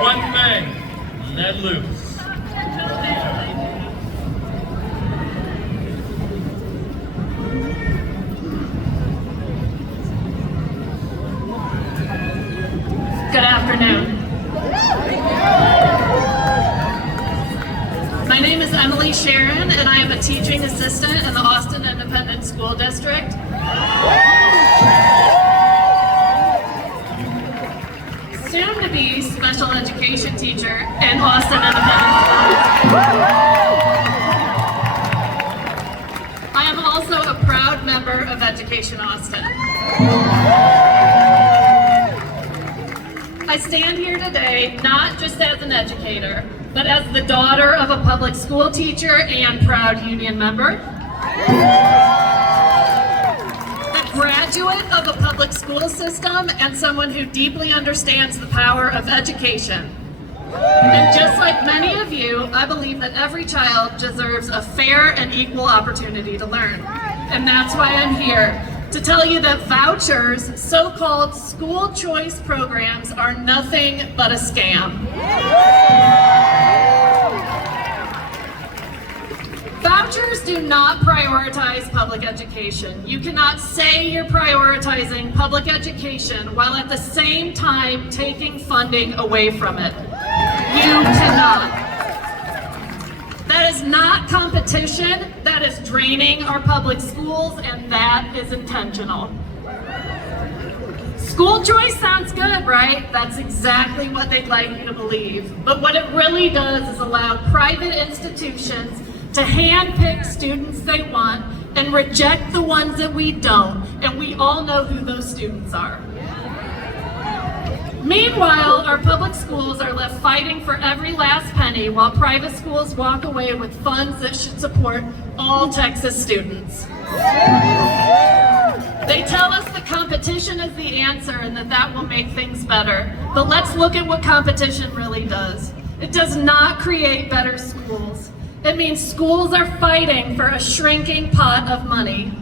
One thing, let loose. Good afternoon. My name is Sharon, and I am a teaching assistant in the Austin Independent School District. Soon to be special education teacher in Austin Independent Schools. I am also a proud member of Education Austin. I stand here today not just as an educator, but as the daughter of a public school teacher and proud union member, the graduate of a public school system, and someone who deeply understands the power of education. And just like many of you, I believe that every child deserves a fair and equal opportunity to learn. And that's why I'm here, to tell you that vouchers, so-called school choice programs, are nothing but a scam. Vouchers do not prioritize public education. You cannot say you're prioritizing public education while at the same time taking funding away from it. You cannot. That is not competition, that is draining our public schools, and that is intentional. School choice sounds good, right? That's exactly what they'd like you to believe. But what it really does is allow private institutions to handpick students they want and reject the ones that we don't, and we all know who those students are. Meanwhile, our public schools are left fighting for every last penny while private schools walk away with funds that should support all Texas students. They tell us that competition is the answer and that will make things better. But let's look at what competition really does. It does not create better schools. It means schools are fighting for a shrinking pot of money.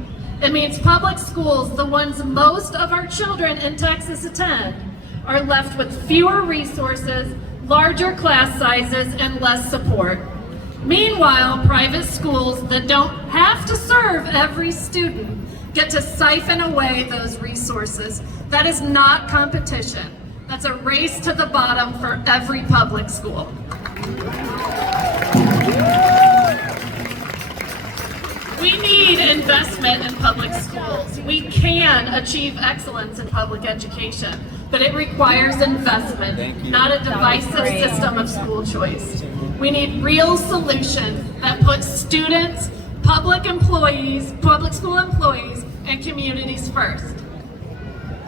It means public schools, the ones most of our children in Texas attend, are left with fewer resources, larger class sizes, and less support. Meanwhile, private schools that don't have to serve every student get to siphon away those resources. That is not competition. That's a race to the bottom for every public school. We need investment in public schools. We can achieve excellence in public education, but it requires investment, not a divisive system of school choice. We need real solutions that put students, public employees, public school employees, and communities first.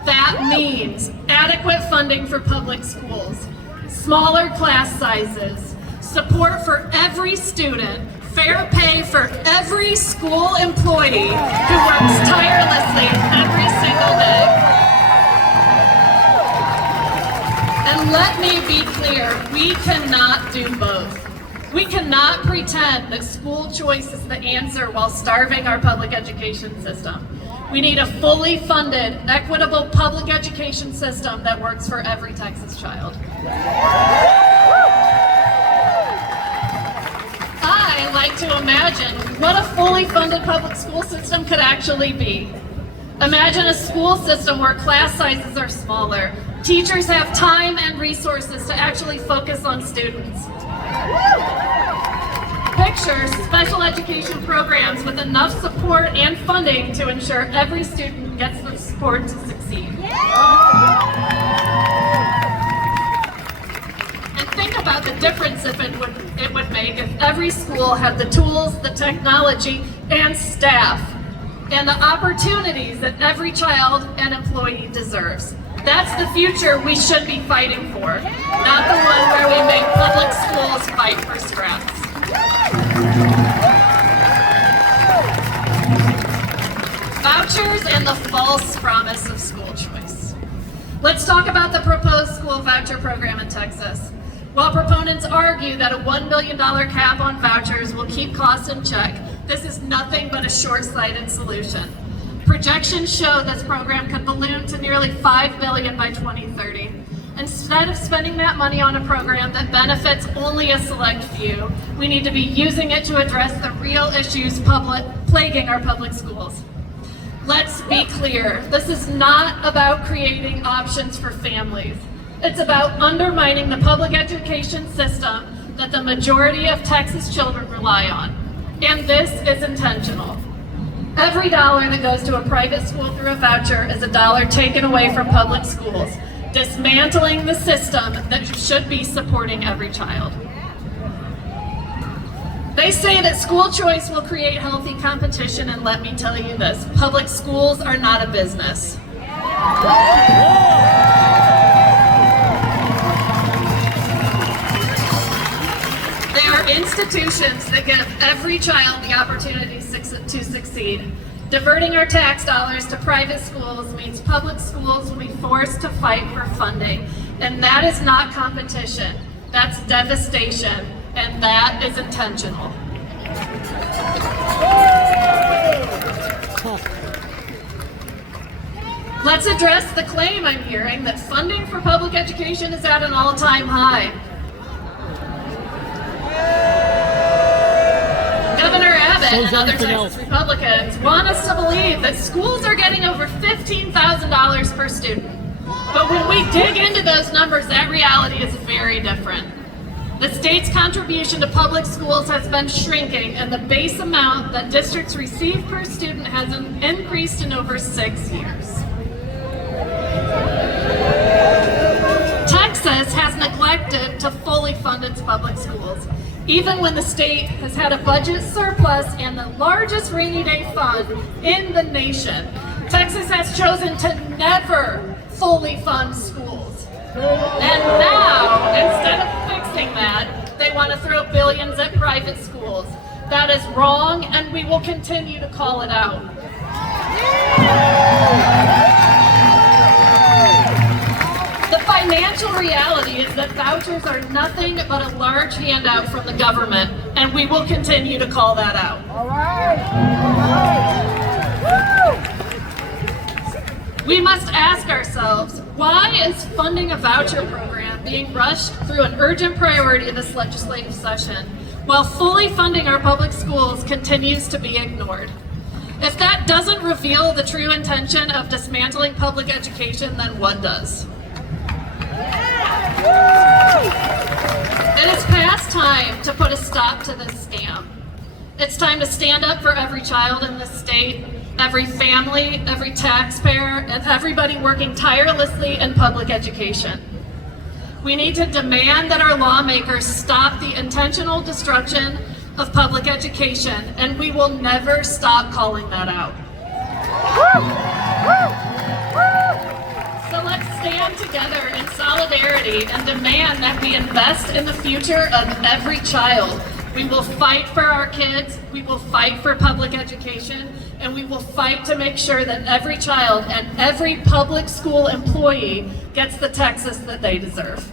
That means adequate funding for public schools, smaller class sizes, support for every student, fair pay for every school employee who works tirelessly every single day. And let me be clear, we cannot do both. We cannot pretend that school choice is the answer while starving our public education system. We need a fully funded, equitable public education system that works for every Texas child. I like to imagine what a fully funded public school system could actually be. Imagine a school system where class sizes are smaller, teachers have time and resources to actually focus on students. Picture special education programs with enough support and funding to ensure every student gets the support to succeed. And think about the difference it would make if every school had the tools, the technology, and staff, and the opportunities that every child and employee deserves. That's the future we should be fighting for, not the one where we make public schools fight for scraps. Vouchers and the false promise of school choice. Let's talk about the proposed school voucher program in Texas. While proponents argue that a $1 million cap on vouchers will keep costs in check, this is nothing but a short-sighted solution. Projections show this program could balloon to nearly $5 billion by 2030. Instead of spending that money on a program that benefits only a select few, we need to be using it to address the real issues plaguing our public schools. Let's be clear, this is not about creating options for families. It's about undermining the public education system that the majority of Texas children rely on. And this is intentional. Every dollar that goes to a private school through a voucher is a dollar taken away from public schools, dismantling the system that should be supporting every child. They say that school choice will create healthy competition, and let me tell you this, public schools are not a business. They are institutions that give every child the opportunity to succeed. Diverting our tax dollars to private schools means public schools will be forced to fight for funding, and that is not competition. That's devastation, and that is intentional. Let's address the claim I'm hearing that funding for public education is at an all-time high. Governor Abbott and other Texas Republicans want us to believe that schools are getting over $15,000 per student. But when we dig into those numbers, that reality is very different. The state's contribution to public schools has been shrinking, and the base amount that districts receive per student has increased in over 6 years. Texas has neglected to fully fund its public schools, even when the state has had a budget surplus and the largest rainy day fund in the nation. Texas has chosen to never fully fund schools. And now, instead of fixing that, they want to throw billions at private schools. That is wrong, and we will continue to call it out. The financial reality is that vouchers are nothing but a large handout from the government, and we will continue to call that out. All right. We must ask ourselves, why is funding a voucher program being rushed through an urgent priority of this legislative session, while fully funding our public schools continues to be ignored? If that doesn't reveal the true intention of dismantling public education, then what does? It is past time to put a stop to this scam. It's time to stand up for every child in this state, every family, every taxpayer, and everybody working tirelessly in public education. We need to demand that our lawmakers stop the intentional destruction of public education, and we will never stop calling that out. So let's stand together in solidarity and demand that we invest in the future of every child. We will fight for our kids, we will fight for public education, and we will fight to make sure that every child and every public school employee gets the Texas that they deserve.